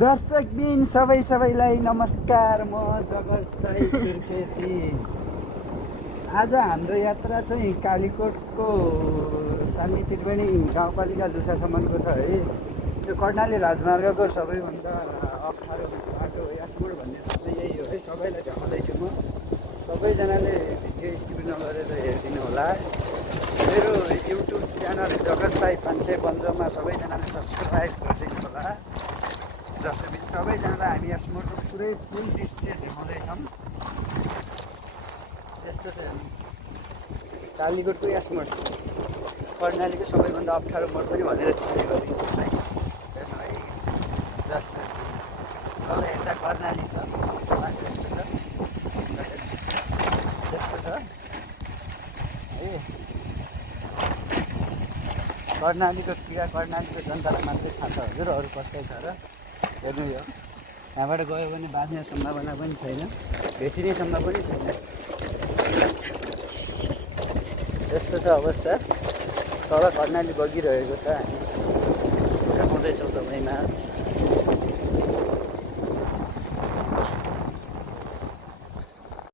दर्शकबिन सबैलाई नमस्कार। म जगत साई सुर्खेती। आज हाम्रो यात्रा चाहिँ कालीकोटको सानी त्रिवेणी गाउँपालिका लुसासम्मको छ है। यो कर्णाली राजमार्गको सबैभन्दा अप्ठ्यारो बाटो यासमोड भन्ने चाहिँ यही हो है। सबैलाई देखाउँदैछु म। सबैजनाले भिडियो स्किप नगरेर हेरिदिनु होला। मेरो युट्युब च्यानल जगत साई 515 मा सबैजनाले सब्सक्राइब गरिदिनु होला। दर्शकबिन सबैजनालाई हामी यासमोडको पुरै फुल दृश्य देखाउँदैछौँ। यस्तो चाहिँ कालीकोटको यासमोड कर्णालीको सबैभन्दा अप्ठ्यारो मोड पनि भनेर तयारी गरिदिनु है। हेर्नु है दर्शकबिन, तल हेर्दा कर्णाली छ, यस्तो छ है। कर्णालीको क्रिया कर्णालीको जनतालाई मात्रै थाहा छ हजुर, अरू कस्तै छ र। हेर्नु यो यहाँबाट गयो भने बाँच्ने सम्भावना पनि छैन, भेटिने सम्भावना पनि छैन। यस्तो छ अवस्था। तल कर्णाली बगिरहेको छ, हामी देखाउँदैछौँ तपाईँमा।